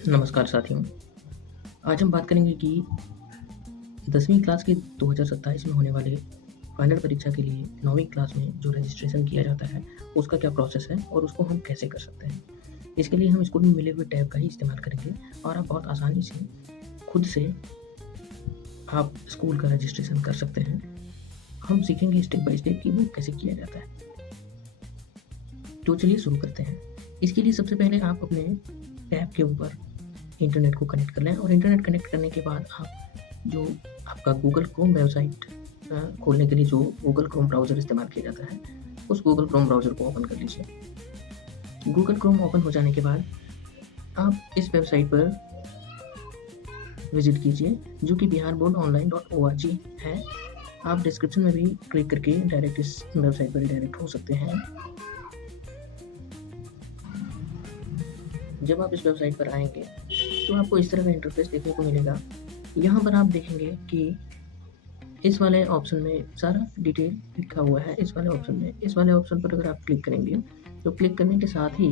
नमस्कार साथियों। आज हम बात करेंगे कि 10वीं क्लास के 2027 में होने वाले फाइनल परीक्षा के लिए 9वीं क्लास में जो रजिस्ट्रेशन किया जाता है, उसका क्या प्रोसेस है और उसको हम कैसे कर सकते हैं। इसके लिए हम स्कूल में मिले हुए टैब का ही इस्तेमाल करेंगे और आप बहुत आसानी से खुद से आप स्कूल का रजिस्ट्रेशन कर सकते हैं। हम सीखेंगे स्टेप बाय स्टेप कि वो कैसे किया जाता है। तो चलिए शुरू करते हैं। इसके लिए सबसे पहले आप अपने टैब के ऊपर इंटरनेट को कनेक्ट कर लें और इंटरनेट कनेक्ट करने के बाद आप जो आपका गूगल क्रोम वेबसाइट खोलने के लिए जो गूगल क्रोम ब्राउज़र इस्तेमाल किया जाता है, उस गूगल क्रोम ब्राउज़र को ओपन कर लीजिए। गूगल क्रोम ओपन हो जाने के बाद आप इस वेबसाइट पर विजिट कीजिए जो कि biharboardonline.org है। आप डिस्क्रिप्शन में भी क्लिक करके डायरेक्ट इस वेबसाइट पर डायरेक्ट हो सकते हैं। जब आप इस वेबसाइट पर आएंगे तो आपको इस तरह का इंटरफेस देखने को मिलेगा। यहाँ पर आप देखेंगे कि इस वाले ऑप्शन में सारा डिटेल लिखा हुआ है। इस वाले ऑप्शन पर अगर आप क्लिक करेंगे तो क्लिक करने के साथ ही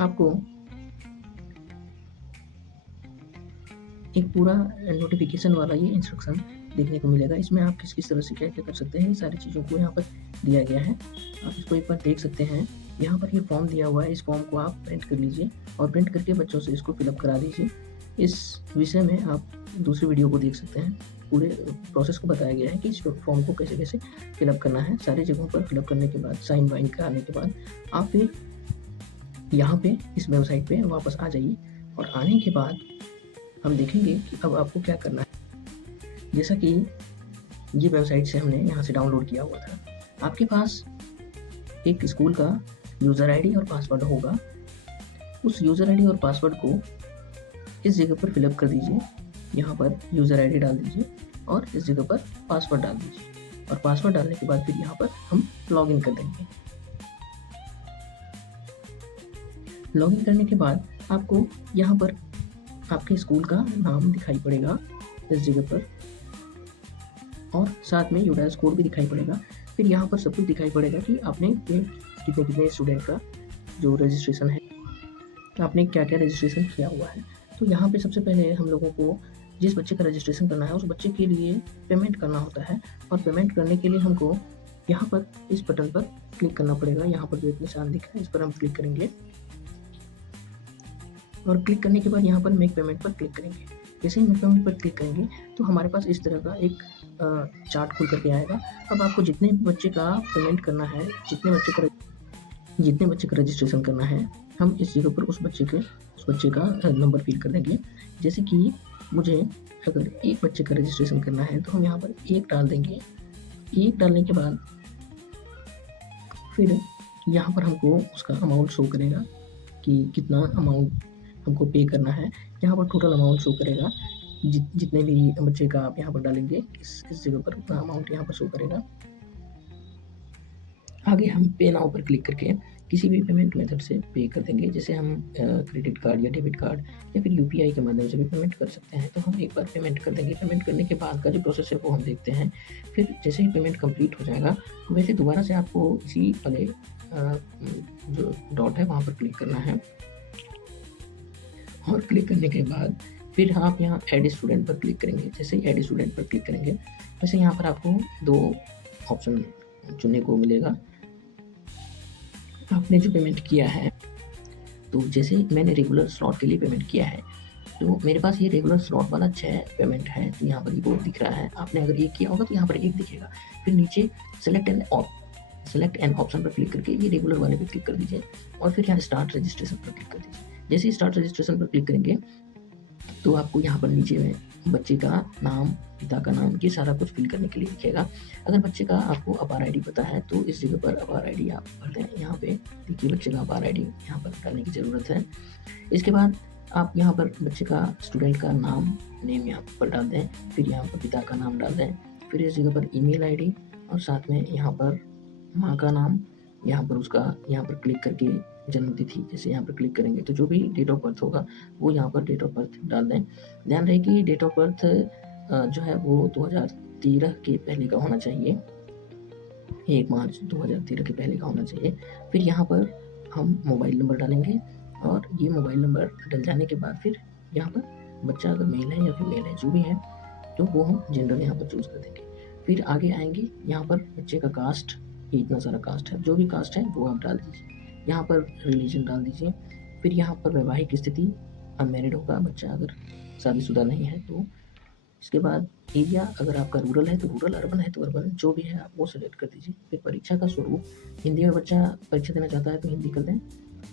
आपको एक पूरा नोटिफिकेशन वाला ये इंस्ट्रक्शन देखने को मिलेगा। इसमें आप किस किस तरह से क्या क्या कर सकते हैं, सारी चीज़ों को यहाँ पर दिया गया है। आप इसको एक बार देख सकते हैं। यहाँ पर ये फॉर्म दिया हुआ है, इस फॉर्म को आप प्रिंट कर लीजिए और प्रिंट करके बच्चों से इसको फिलअप करा दीजिए। इस विषय में आप दूसरी वीडियो को देख सकते हैं। पूरे प्रोसेस को बताया गया है कि इस फॉर्म को कैसे कैसे फिलअप करना है। सारी जगहों पर फिलअप करने के बाद साइन वाइन कराने के बाद आप फिर यहाँ पे इस वेबसाइट पे वापस आ जाइए और आने के बाद हम देखेंगे कि अब आपको क्या करना है। जैसा कि ये वेबसाइट से हमने यहाँ से डाउनलोड किया हुआ था, आपके पास एक स्कूल का यूज़र आईडी और पासवर्ड होगा। उस यूज़र आईडी और पासवर्ड को इस जगह पर फिलअप कर दीजिए। यहाँ पर यूज़र आईडी डाल दीजिए और इस जगह पर पासवर्ड डाल दीजिए और पासवर्ड डालने के बाद फिर यहाँ पर हम लॉगिन कर देंगे। लॉगिन करने के बाद आपको यहाँ पर आपके स्कूल का नाम दिखाई पड़ेगा इस जगह पर और साथ में यूडाइस कोड भी दिखाई पड़ेगा। फिर यहाँ पर सब कुछ दिखाई पड़ेगा कि आपने कितने कितने स्टूडेंट का जो रजिस्ट्रेशन है, आपने क्या क्या रजिस्ट्रेशन किया हुआ है। तो यहाँ पे सबसे पहले हम लोगों को जिस बच्चे का रजिस्ट्रेशन करना है उस बच्चे के लिए पेमेंट करना होता है और पेमेंट करने के लिए हमको यहाँ पर इस बटन पर क्लिक करना पड़ेगा। यहाँ पर जो एक निशान दिखा है इस पर हम क्लिक करेंगे और क्लिक करने के बाद यहाँ पर मेक पेमेंट पर क्लिक करेंगे। जैसे ही मेक पेमेंट पर क्लिक करेंगे तो हमारे पास इस तरह का एक चार्ट खुल करके आएगा। अब आपको जितने बच्चे का पेमेंट करना है, जितने बच्चे का रजिस्ट्रेशन करना है, हम इस जगह पर उस बच्चे का नंबर फिल कर देंगे। जैसे कि मुझे अगर एक बच्चे का रजिस्ट्रेशन करना है तो हम यहाँ पर 1 डाल देंगे। 1 डालने के बाद फिर यहाँ पर हमको उसका अमाउंट शो करेगा कि कितना अमाउंट हमको पे करना है। यहाँ पर टोटल अमाउंट शो करेगा। जितने भी बच्चे का आप यहाँ पर डालेंगे इस जगह पर उतना अमाउंट यहाँ पर शो करेगा। आगे हम पे नाउ पर क्लिक करके किसी भी पेमेंट मेथड से पे कर देंगे। जैसे हम क्रेडिट कार्ड या डेबिट कार्ड या फिर यूपीआई के माध्यम से भी पेमेंट कर सकते हैं। तो हम एक बार पेमेंट कर देंगे। पेमेंट करने के बाद का जो प्रोसेस है वो हम देखते हैं। फिर जैसे ही पेमेंट कंप्लीट हो जाएगा वैसे दोबारा से आपको इसी वाले जो डॉट है वहाँ पर क्लिक करना है और क्लिक करने के बाद फिर आप यहाँ एड स्टूडेंट पर क्लिक करेंगे। जैसे ही एड स्टूडेंट पर क्लिक करेंगे वैसे यहाँ पर आपको 2 ऑप्शन चुनने को मिलेगा। आपने जो पेमेंट किया है, तो जैसे मैंने रेगुलर स्लॉट के लिए पेमेंट किया है तो मेरे पास ये रेगुलर स्लॉट वाला 6 पेमेंट है। तो यहाँ पर ये बोर्ड दिख रहा है। आपने अगर 1 किया होगा तो यहाँ पर 1 दिखेगा। फिर नीचे सेलेक्ट एन ऑप्शन पर क्लिक करके ये रेगुलर वाले पे क्लिक कर दीजिए और फिर यहाँ स्टार्ट रजिस्ट्रेशन पर क्लिक कर दीजिए। जैसे ही स्टार्ट रजिस्ट्रेशन पर क्लिक करेंगे तो आपको यहाँ पर नीचे में बच्चे का नाम, पिता का नाम, ये सारा कुछ फिल करने के लिए दिखेगा। अगर बच्चे का आपको आधार आईडी पता है तो इस जगह पर आधार आईडी आप भर दें। यहाँ पे देखिए बच्चे का आधार आईडी यहाँ पर डालने की ज़रूरत है। इसके बाद आप यहाँ पर बच्चे का स्टूडेंट का नेम यहाँ पर डाल दें। फिर यहाँ पर पिता का नाम डाल दें। फिर इस जगह पर ईमेल आईडी और साथ में यहाँ पर माँ का नाम, यहाँ पर उसका यहाँ पर क्लिक करके जन्म तिथि, जैसे यहाँ पर क्लिक करेंगे तो जो भी डेट ऑफ बर्थ होगा वो यहाँ पर डेट ऑफ बर्थ डाल दें। ध्यान रहे कि डेट ऑफ बर्थ जो है वो 2013 के पहले का होना चाहिए। 1 मार्च 2013 के पहले का होना चाहिए। फिर यहाँ पर हम मोबाइल नंबर डालेंगे और ये मोबाइल नंबर डल जाने के बाद फिर यहाँ पर बच्चा अगर मेल है या फीमेल है जो भी है, तो वो हम जेंडर यहाँ पर चूज़ कर देंगे। फिर आगे आएंगे, यहाँ पर बच्चे का कास्ट, ये इतना सारा कास्ट है, जो भी कास्ट है वो आप डाल दीजिए। यहाँ पर रिलीजन डाल दीजिए। फिर यहाँ पर वैवाहिक स्थिति, अनमैरिड होगा बच्चा, अगर शादीशुदा नहीं है तो। इसके बाद एरिया, अगर आपका रूरल है तो रूरल, अर्बन है तो अर्बन, जो भी है आप वो सेलेक्ट कर दीजिए। फिर परीक्षा का स्वरूप, हिंदी में बच्चा परीक्षा देना चाहता है तो हिंदी कर दें,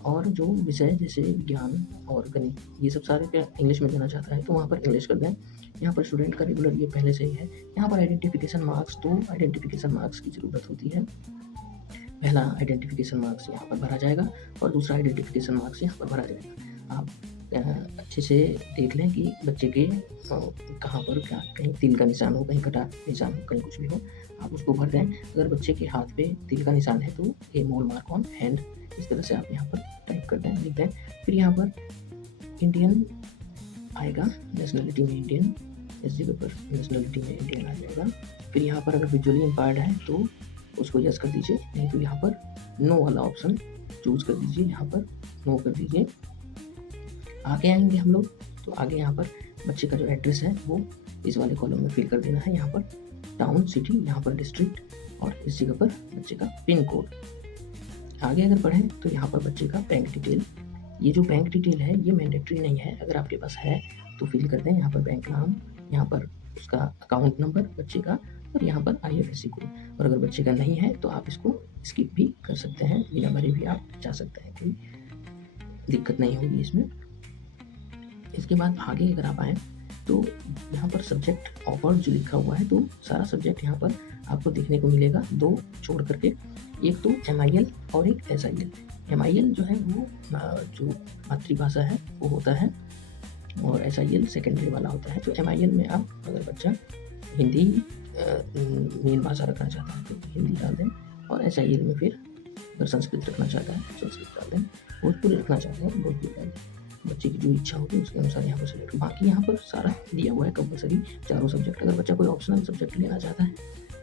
और जो विषय जैसे विज्ञान और गणित ये सब सारे पे इंग्लिश में देना चाहता है तो वहाँ पर इंग्लिश कर दें। यहाँ पर स्टूडेंट का रेगुलर ये पहले से ही है। यहाँ पर आइडेंटिफिकेशन मार्क्स, तो आइडेंटिफिकेशन मार्क्स की ज़रूरत होती है। पहला आइडेंटिफिकेशन मार्क्स यहाँ पर भरा जाएगा और दूसरा आइडेंटिफिकेशन मार्क्स यहाँ पर भरा जाएगा। आप अच्छे से देख लें कि बच्चे के कहाँ पर क्या, कहीं तिल का निशान हो, कहीं कटा निशान हो, कहीं कुछ भी हो, आप उसको भर दें। अगर बच्चे के हाथ पे तिल का निशान है तो ए मोल मार्क ऑन हैंड, इस तरह से आप यहाँ पर टाइप कर दें, लिख दें। फिर यहाँ पर इंडियन आएगा, नेशनलिटी में इंडियन, इस जगह पर नेशनलिटी में इंडियन आ जाएगा। फिर यहाँ पर अगर विजुअली इम्पायर्ड है तो उसको यस कर दीजिए, नहीं तो यहाँ पर नो वाला ऑप्शन चूज़ कर दीजिए, यहाँ पर नो कर दीजिए। आगे आएंगे हम लोग, तो आगे यहाँ पर बच्चे का जो एड्रेस है वो इस वाले कॉलम में फिल कर देना है। यहाँ पर टाउन, सिटी, यहाँ पर डिस्ट्रिक्ट, और इस जगह पर बच्चे का पिन कोड। आगे अगर पढ़ें तो यहाँ पर बच्चे का बैंक डिटेल, ये जो बैंक डिटेल है ये मैंडेटरी नहीं है, अगर आपके पास है तो फिल कर दें। यहाँ पर बैंक नाम, यहाँ पर उसका अकाउंट नंबर बच्चे का, और यहाँ पर IFSC कोड। और अगर बच्चे का नहीं है तो आप इसको स्किप भी कर सकते हैं, बिना भरे भी आप जा सकते हैं, कोई दिक्कत नहीं होगी इसमें। इसके बाद आगे अगर आप आएँ तो यहाँ पर सब्जेक्ट ऑफर जो लिखा हुआ है, तो सारा सब्जेक्ट यहाँ पर आपको देखने को मिलेगा, दो छोड़ करके, एक तो MIL और एक SIL। MIL जो है वो जो मातृभाषा है वो होता है, और SIL सेकेंडरी वाला होता है। तो MIL में आप अगर बच्चा हिंदी मेन भाषा रखना चाहता है तो हिंदी डाल दें, और SIL में फिर अगर संस्कृत रखना चाहता है तो संस्कृत डाल दें, भोजपुरी रखना चाहते हैं भोजपुरी डाल दें। बच्चे की जो इच्छा होगी उसके अनुसार यहाँ पर सेलेक्ट। बाकी यहाँ पर सारा दिया हुआ है कंपलसरी, चारों सब्जेक्ट। अगर बच्चा कोई ऑप्शनल सब्जेक्ट लेना चाहता है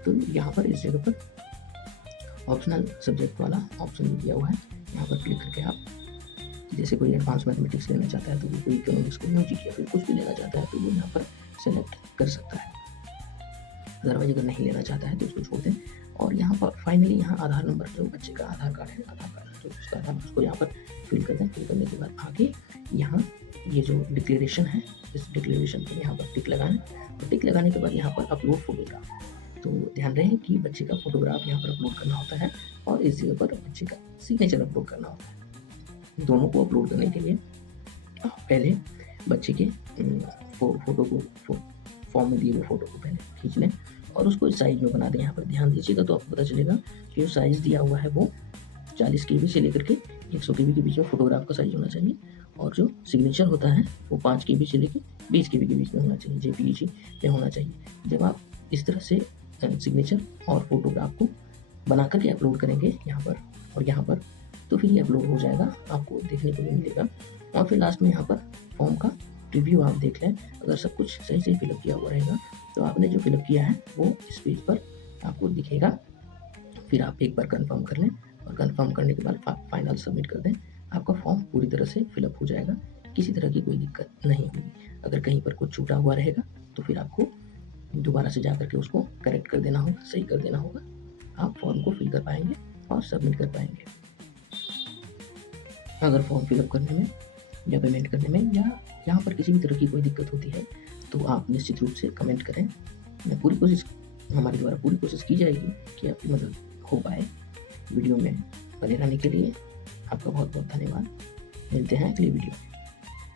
तो यहाँ पर इस जगह पर ऑप्शनल सब्जेक्ट वाला ऑप्शन दिया हुआ है, यहाँ पर क्लिक करके आप, जैसे कोई एडवांस मैथमेटिक्स लेना चाहता है तो वो, कोई इकोनॉमिक्स, को म्यूजिक या फिर कुछ भी लेना चाहता है तो वो यहाँ पर सेलेक्ट कर सकता है। अदरवाइज अगर नहीं लेना चाहता है तो उसको छोड़ दें। और यहाँ पर फाइनली यहाँ आधार नंबर, जो बच्चे का आधार कार्ड है, आधार कार्ड जो उसका आधार, उसको यहाँ पर फिल कर दें। फिल करने के बाद आगे यहाँ ये जो डिक्लेरेशन है, इस डिक्लेरेशन पर यहाँ पर टिक लगाएं। तो टिक लगाने के बाद यहाँ पर अपलोड फोटोग्राफ, तो ध्यान रहे कि बच्चे का फोटोग्राफ यहाँ पर अपलोड करना होता है, और इस जगह पर बच्चे का सिग्नेचर अपलोड करना होता है। दोनों को अपलोड करने के लिए पहले बच्चे के फोटो को, फॉर्म में दिए हुए फोटो को पहले खींच लें और उसको इस साइज में बना दें। यहाँ पर ध्यान दीजिएगा तो आपको पता चलेगा कि जो साइज़ दिया हुआ है वो 40 KB से लेकर के 100 KB के बीच में फोटोग्राफ का साइज होना चाहिए, और जो सिग्नेचर होता है वो 5 KB से लेकर 20 KB के बीच में होना चाहिए, JPEG में होना चाहिए। जब आप इस तरह से सिग्नेचर और फोटोग्राफ को बना करके अपलोड करेंगे यहाँ पर और यहाँ पर, तो फिर ये अपलोड हो जाएगा, आपको देखने को भी मिलेगा। और फिर लास्ट में यहाँ पर फॉर्म का रिव्यू आप देख लें, अगर सब कुछ सही से फिलअप किया हुआ रहेगा तो आपने जो फिलअप किया है वो इस पेज पर आपको दिखेगा। फिर आप एक बार कंफर्म कर लें, और कंफर्म करने के बाद फाइनल सबमिट कर दें, आपका फॉर्म पूरी तरह से फिलअप हो जाएगा, किसी तरह की कोई दिक्कत नहीं होगी। अगर कहीं पर कुछ छूटा हुआ रहेगा तो फिर आपको दोबारा से जा करके उसको करेक्ट कर देना होगा, सही कर देना होगा, आप फॉर्म को फिल कर पाएंगे और सबमिट कर पाएंगे। अगर फॉर्म फिलअप करने में या पेमेंट करने में या यहाँ पर किसी भी तरह की कोई दिक्कत होती है तो आप निश्चित रूप से कमेंट करें, हमारे द्वारा पूरी कोशिश की जाएगी कि आपकी मदद हो पाए। वीडियो में बने रहने के लिए आपका बहुत बहुत धन्यवाद। मिलते हैं अगली वीडियो में।